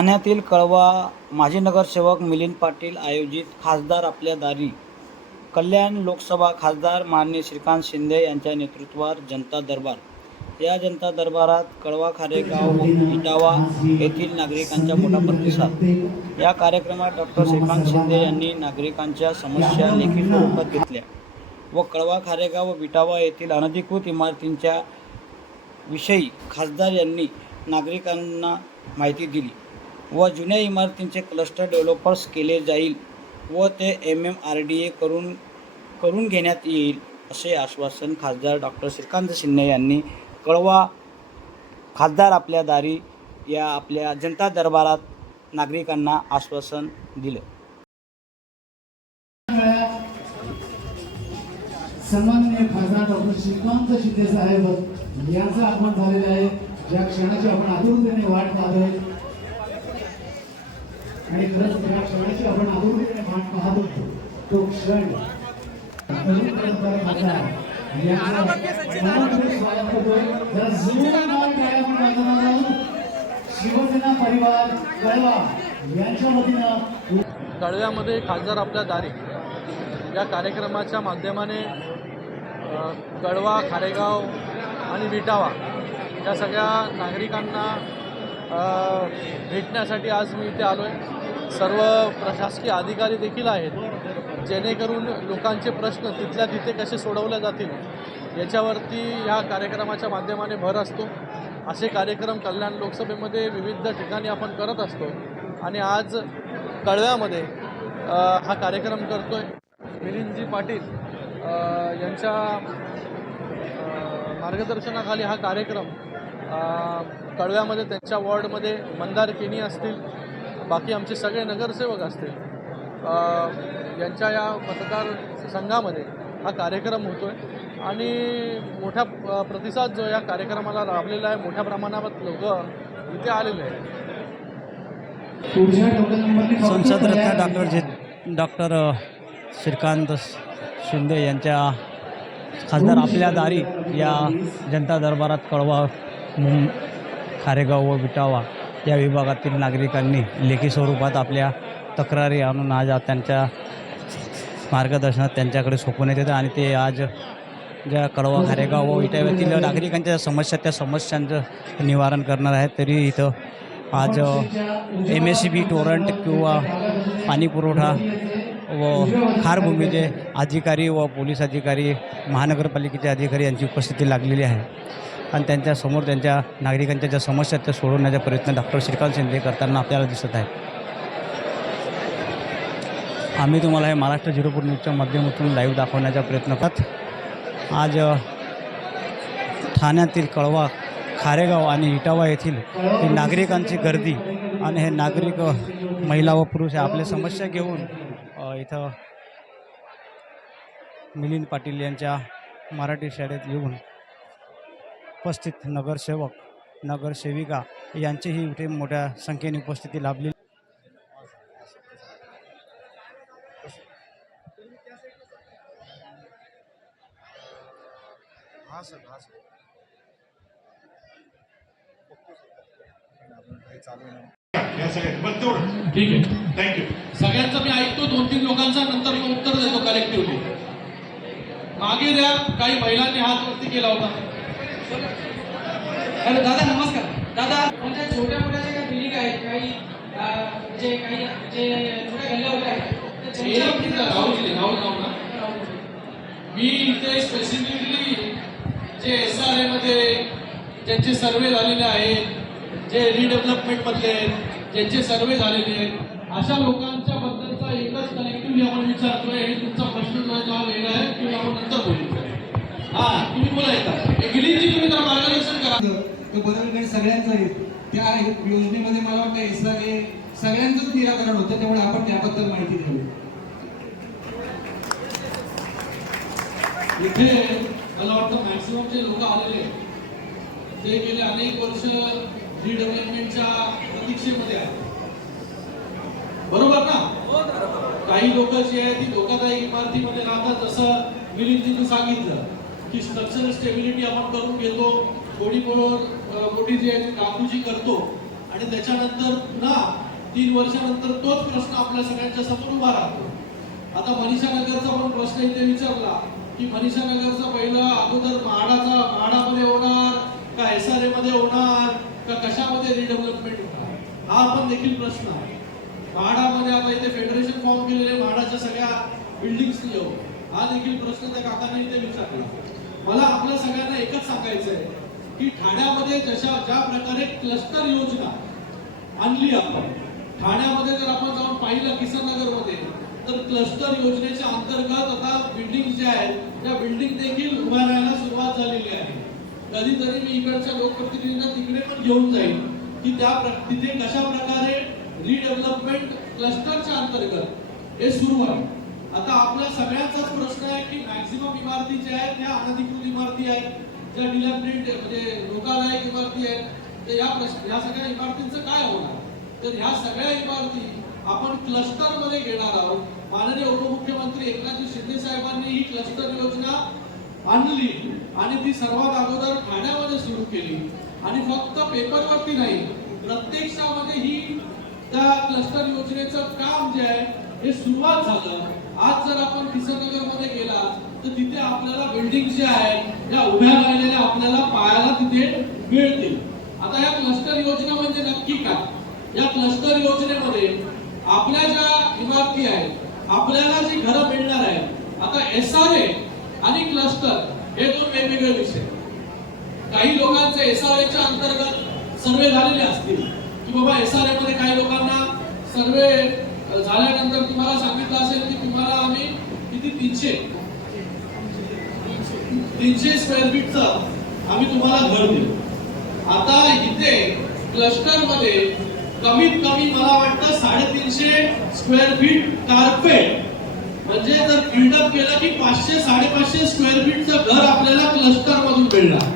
ठाण्यातील कळवा माजी नगरसेवक मिलिंद पाटील आयोजित खासदार आपल्या दारी. कल्याण लोकसभा खासदार माननीय श्रीकांत शिंदे यांच्या नेतृत्वात जनता दरबार. या जनता दरबारात कळवा खारेगाव इटावा येथील नागरिकांचा मोठा प्रतिसाद. या कार्यक्रमात डॉक्टर श्रीकांत शिंदे यांनी नागरिकांच्या समस्या लेखी स्वरूपात घेतल्या व कळवा खारेगाव व विटावा येथील अनधिकृत इमारतींच्या विषयी खासदार यांनी नागरिकांना माहिती दिली. व जुन्या इमारतींचे क्लस्टर डेव्हलपर्स केले जाईल व ते M M R D A करून करून घेण्यात येईल असे आश्वासन खासदार डॉक्टर श्रीकांत शिंदे यांनी कळवा खासदार आपल्या दारी या आपल्या जनता दरबारात नागरिकांना आश्वासन दिलं. सन्माननीय खासदार डॉक्टर श्रीकांत शिंदे साहेब यांचं आगमन झालेलं आहे. ज्या क्षणाची आपण आतुरतेने वाट पाहतोय आणि खरंच त्या क्षणाची आपण आतुरतेने वाट पाहत. होतो तो क्षण शिवसेना परिवार कळवा. यांच्या वतीनं कळव्यामध्ये खासदार आपल्या दारी. या कार्यक्रमाच्या माध्यमाने कळवा खारेगाव आणि विटावा या सगळ्या नागरिकांना भेटण्यासाठी आज मी इथे आलो आहे सर्व प्रशासकीय अधिकारी देखील आहेत जेणेकरून लोकांचे प्रश्न तिथल्या तिथे कसे सोडवले जातील याच्यावरती ह्या कार्यक्रमाच्या माध्यमाने भर असतो. असे कार्यक्रम कल्याण लोकसभेमध्ये विविध ठिकाणी आपण करत असतो आणि आज कळव्यामध्ये हा कार्यक्रम करतो आहे मिलिंदजी पाटील यांच्या मार्गदर्शनाखाली हा कार्यक्रम कळव्यामध्ये त्यांच्या वॉर्डमध्ये मंदार केनी असतील बाकी आमचे सगळे नगरसेवक असतील अ, यांच्या या मतदार संघामध्ये हा कार्यक्रम होतो आहे आणि मोठा प्रतिसाद जो या कार्यक्रमाला लाभलेला आहे मोठ्या प्रमाणात लोक इथे आलेले आहेत. पुढच्या टोकन नंबरने संसद रत्न डॉक्टर जे डॉक्टर श्रीकांत शिंदे यांच्या खासदार आपल्या दारी या जनता दरबारात कळवा मुं खारेगाव व विटावा या विभागातील नागरिकांनी लेखी स्वरूपात आपल्या तक्रारी आणून आज त्यांच्या मार्गदर्शनात त्यांच्याकडे सोपवण्यात येतं आणि ते आज ज्या कळवा खारेगाव व इटाव्यातील नागरिकांच्या समस्या त्या समस्यांचं निवारण करणार आहेत. तरी इथं आज M S C B Torrent किंवा पाणी पुरवठा व खारभूमीचे अधिकारी व पोलीस अधिकारी महानगरपालिकेचे अधिकारी यांची उपस्थिती लागलेली आहे. आणि त्यांच्यासमोर त्यांच्या नागरिकांच्या ज्या समस्या त्या सोडवण्याचा प्रयत्न डॉक्टर श्रीकांत शिंदे करताना आपल्याला दिसत आहे आम्ही तुम्हाला हे महाराष्ट्र झिरोपूर न्यूजच्या माध्यमातून लाईव्ह दाखवण्याचा प्रयत्न करत आज ठाण्यातील कळवा खारेगाव आणि इटावा येथील ही नागरिकांची गर्दी आणि हे नागरिक महिला व पुरुष हे आपल्या समस्या घेऊन इथं मिलिंद पाटील यांच्या मराठी शाळेत येऊन उपस्थित नगरसेवक नगरसेविका यांचीही इथे मोठ्या संख्येने उपस्थिती लाभली. ठीक आहे. थँक्यू सगळ्यांचं मी ऐकतो दोन तीन लोकांचा नंतर मी उत्तर देतो कलेक्टिव्हली मागे द्या काही महिलांनी हात वरती केला होता. हॅलो दादा नमस्कार. दादा तुमच्या छोट्या मोठ्या ज्या काही बिल्डिंग आहेत काही जे काही जे छोट्या गल्ल्या वगैरे आहेत मी इथे स्पेसिफिकली जे एस आरमध्ये ज्यांचे सर्वे झालेले आहेत जे रिडेव्हलपमेंटमधले आहेत ज्यांचे सर्वे झालेले आहेत अशा लोकांच्या बद्दलचा एकच कलेक्टिव्हली आपण विचारतोय हे तुमचा प्रश्न जो आहे तो हा वेगळा आहे किंवा आपण नंतर बोलू हा तुम्ही बोला येतात गिलीची तुम्ही जरा मार्गदर्शन करा तो बदलगड सगळ्यांचा आहे. त्या योजनेमध्ये मला वाटतं एस आर ए सगळ्यांचंच निराकरण होतं त्यामुळे आपण त्याबद्दल माहिती द्यावी. इथे मला वाटतं मॅक्सिमम जे लोक आलेले ते गेले अनेक वर्ष रिडेव्हलपमेंटच्या प्रतीक्षेमध्ये आहेत. बरोबर ना? काही लोक जी आहेत ती धोकादायक इमारतीमध्ये राहतात जसं मिलिंदजीने सांगितलं की स्ट्रक्चरल स्टेबिलिटी आपण करून घेतो थोडी बरोबर मोठी जी आहे ती करतो. आणि त्याच्यानंतर पुन्हा तीन वर्षानंतर तोच प्रश्न आपल्या सगळ्यांच्या समोर उभा राहतो. आता मनीषा नगरचा पण प्रश्न इथे विचारला की मनीषा नगरचा पहिला अगोदर म्हाडाचा म्हाडामध्ये होणार का एस आरमध्ये होणार का कशामध्ये रिडेव्हलपमेंट होणार? हा पण देखील प्रश्न आहे. म्हाडामध्ये आता इथे फेडरेशन फॉर्म केलेले म्हाडाच्या सगळ्या बिल्डिंग्स येऊ. हा देखील प्रश्न त्या काकांनी इथे विचारला. मला आपल्या सगळ्यांना एकच सांगायचं आहे की ठाण्यामध्ये जशा ज्या प्रकारे क्लस्टर योजना आणली आपण ठाण्यामध्ये जर आपण जाऊन पाहिलं किसननगरमध्ये तर क्लस्टर योजनेच्या अंतर्गत आता बिल्डिंग ज्या आहेत त्या बिल्डिंग देखील उभारायला सुरुवात झालेली आहे. कधीतरी मी इकडच्या लोकप्रतिनिधींना तिकडे पण घेऊन जाईल की त्या तिथे कशा प्रकारे रिडेव्हलपमेंट क्लस्टरच्या अंतर्गत हे सुरू आहे आता आपल्या सगळ्यांचाच प्रश्न आहे की मॅक्झिमम इमारती ज्या आहेत त्या अनधिकृत इमारती आहेत. ज्या डिलॅमिनेट म्हणजे धोकादायक इमारती आहेत तर या प्रश्न या सगळ्या इमारतींचं काय होणार? तर ह्या सगळ्या इमारती आपण क्लस्टरमध्ये घेणार आहोत. माननीय उपमुख्यमंत्री एकनाथ शिंदे साहेबांनी ही क्लस्टर योजना आणली आणि ती सर्वात अगोदर ठाण्यामध्ये सुरू केली. आणि फक्त पेपरवरती नाही प्रत्यक्षामध्ये ही त्या क्लस्टर योजनेचं काम जे आहे हे सुरुवात झालं. आज जर आपण किसनगरमध्ये गेला आपल्याला बिल्डिंग जे आहेत त्या उभ्या राहिलेल्या आपल्याला पायाला तिथे मिळतील. आता या क्लस्टर योजना म्हणजे नक्की काय? या क्लस्टर योजनेमध्ये आपल्या ज्या इमारती आहेत आपल्याला जी घरं मिळणार आहेत आता एस आर ए आणि क्लस्टर हे दोन वेगवेगळे विषय. काही लोकांचे एस आर च्या अंतर्गत सर्वे झालेले असतील. की बाबा एस आरमध्ये काही लोकांना सर्वे झाल्यानंतर तुम्हाला सांगितलं असेल की तुम्हाला आम्ही किती तीनशे तीनशे स्क्वेअर फीटचं आम्ही तुम्हाला घर देऊ आता इथे क्लस्टरमध्ये कमीत कमी मला वाटतं साडेतीनशे स्क्वेअर फीट कार्पेट म्हणजे जर बिल्डअप केलं की पाचशे साडेपाचशे स्क्वेअर फीटचं घर आपल्याला क्लस्टरमधून मिळणार.